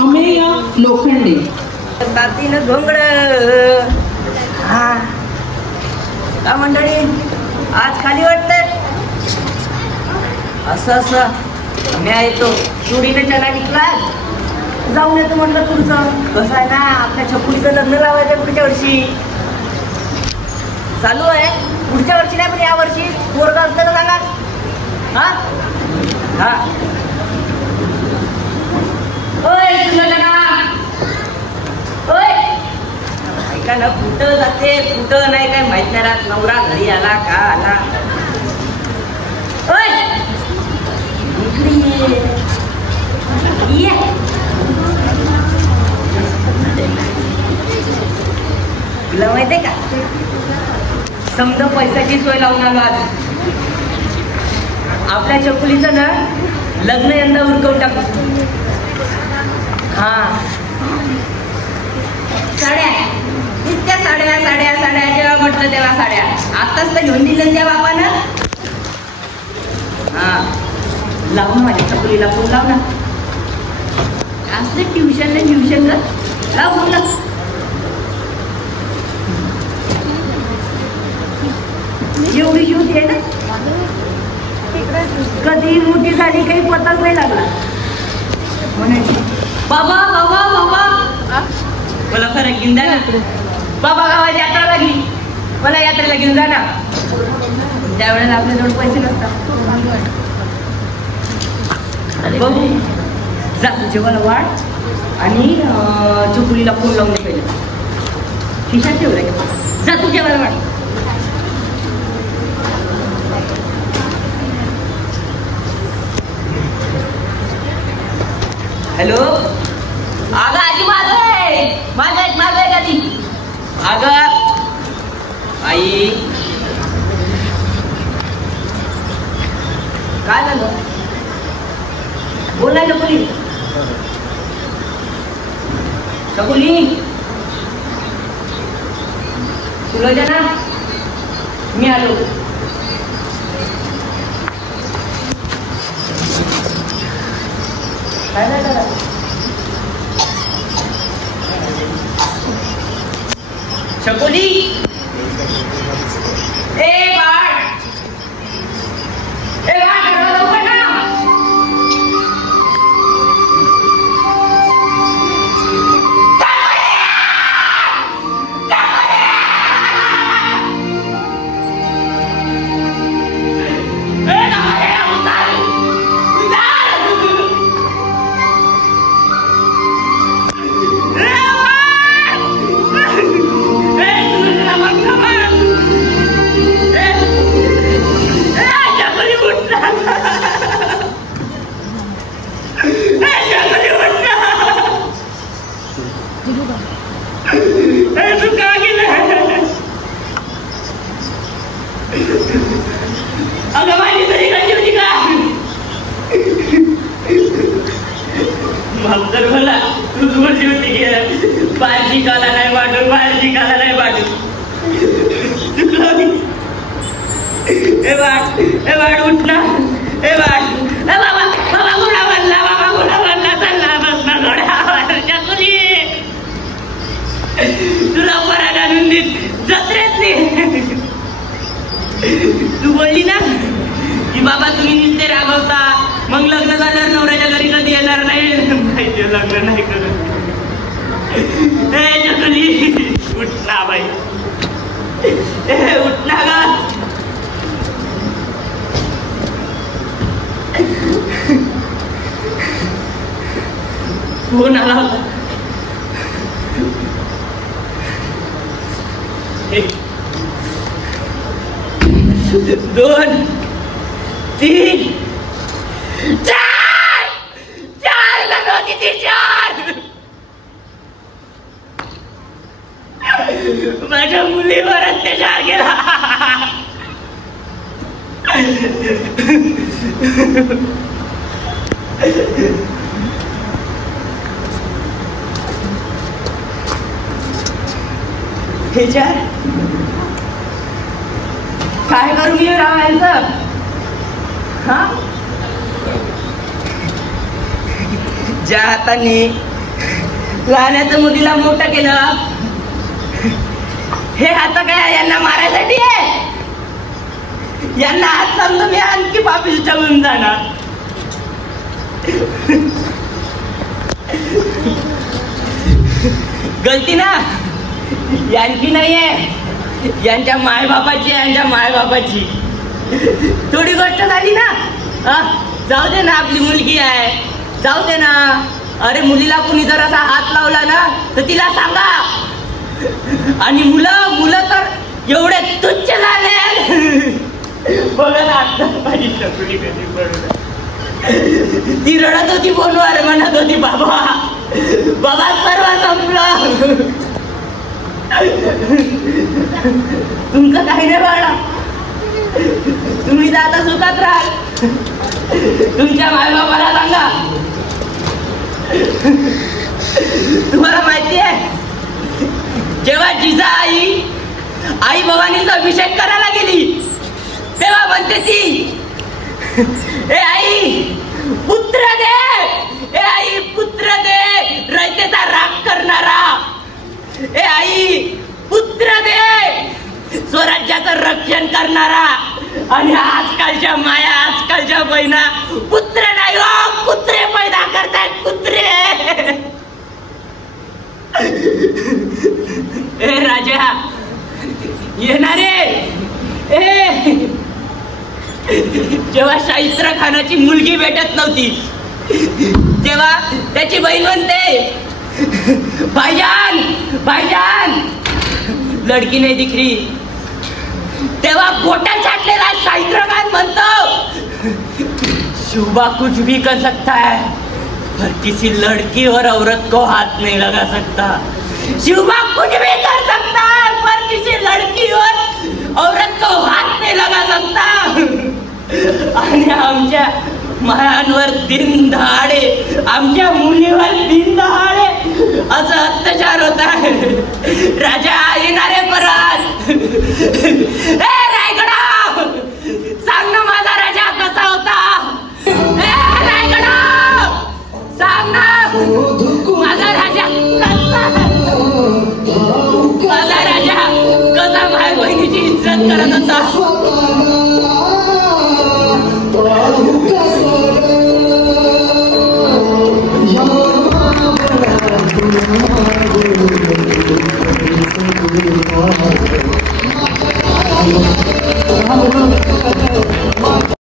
अमेय लोखंडे. तातीनं घोंगड. हा का मंडळी आज खाली वाटतंय? असं मी येतो चुडीने चना विकला जाऊन येतो म्हटलं. तुमचं कसं आहे ना, आपल्या छकुलीचं लग्न लावायचं पुढच्या वर्षी. चालू आहे पुढच्या वर्षी नाही पण या वर्षी. पोरगा असलं तर सांगा. हा हा ऐका ना, कुठं जाते कुठं नाही काय माहित नाही राहत. नवरा घरी आला का आला. तुला माहित आहे का, समजा पैशाची सोय लावून आलो आज. आपल्या चकुलीचं ना लग्न यंदा उरकवून टाकू. हा साड्या इतक्या साड्या साड्या साड्या जेव्हा म्हटलं तेव्हा साड्या. आताच तर घेऊन दिलं त्या बापानं. हा लावू ना माझ्या चकुलीला फोन लाव ना. असलं ट्युशन लाव फोन ना. एवढी होती आहे ना, कधी मोठी झाली काही पताच नाही लागला. म्हणायची बाबा बाबा बाबा मला फरक घेऊन जा ना. बाबा गावाची यात्रा लागली, मला यात्रेला घेऊन जा ना. त्यावेळेला आपल्याजवळ पैसे नसतात. बघू जा जेवायला वाढ आणि चकुलीला फोन लावून दे. पहिले खिशात ठेवलं जा तू जेवायला वाढ. हॅलो अगं आजी माझं आहे आजी. अगं आई काय झालं बोल ना चकुली. चकुली तुला जा ना, मी आलो. काय झालं चकुली? ए बाळ लवकर ना. अगं माझी तरी कशी होती का तर मला तूच बोलली होती की बाहेर शिकायला नाही वाटून चुकलं मी. हे वाट उठ ना. हे वाट बाबा घोडा बनला चालला बस ना घोड्यावर. चकुली तुला पराग आणून देत जत्रेत नाही. तू बोलली ना की बाबा तुम्ही नुसते रागवता, मग लग्न झाल्यावर नवऱ्याच्या घरी कधी येणार नाही. माहिती लग्न नाही करत. चकुली उठ ना बाई, उठ ना ग. फोन आला होता. 2 3 4 लग्न किती 4. माझ्या मुलीवर अत्याचार केला. काय करू मी राहायचं. हा ज्या हाताने लहानाचं मुलीला मोठं केलं. हे आता काय यांना मारायसाठी आहे? यांना हात लावलं मी आणखी पापिष्ट होऊन जाणार. गलती ना यांची नाहीये, यांच्या मायबापाची, यांच्या मायबापाची. थोडी गोष्ट झाली ना, जाऊ दे ना, आपली मुलगी आहे, जाऊ दे ना. अरे मुलीला कुणी जर असा हात लावला ना तर तिला सांगा. आणि मुलं तर एवढे तुच्छ झाले. बघा ना आता माझी टपरी कधी पडून ती रडत होती फोनवर, म्हणत होती बाबा बाबा सर्व संपलं. तुमचं काही नाही बाळा, तुम्ही तर आता सुखात राहाल. तुमच्या मायबापाला सांगा. तुम्हाला माहिती आहे जेव्हा जिजाई आई भवानीचा अभिषेक करायला गेली तेव्हा म्हणते ती, ए आई पुत्र दे, ए आई पुत्र दे, रयतेचा राग करणारा. ए आई पुत्र दे, स्वराज्याचं रक्षण करणारा. आणि आजकालच्या माया, आजकालच्या बहिणा पुत्र नाही हो, कुत्रे पैदा करतायत, कुत्रे. ए राजा येणारे, ए जेव्हा शाहिस्त्र खानाची मुलगी भेटत नव्हती तेव्हा त्याची बहीण म्हणते, भाईजान भाईजान लडकी नाही दिख रही. तेव्हा गोट्या छाटलेला शाहिस्त्र खान म्हणतो, शुभा कुछ भी कर सकता है पर किसी लड़की और औरत को हाथ नहीं लगा सकता. शिवबा कुछ भी कर सकता है पर किसी लड़की और औरत को हाथ नहीं लगा सकता. आणि आमच्या मायांवर दिन दहाडे, आमच्या मुलीवर दिन दहाडे असं अत्याचार होत आहे. राजा येणारे परत. ए रायगडा सांग ना माझा राजा कसा होता. ए रायगडा सांग ना माझा राजा कसा, माझा राजा कसा भाई बहिणीची इज्जत करत होता.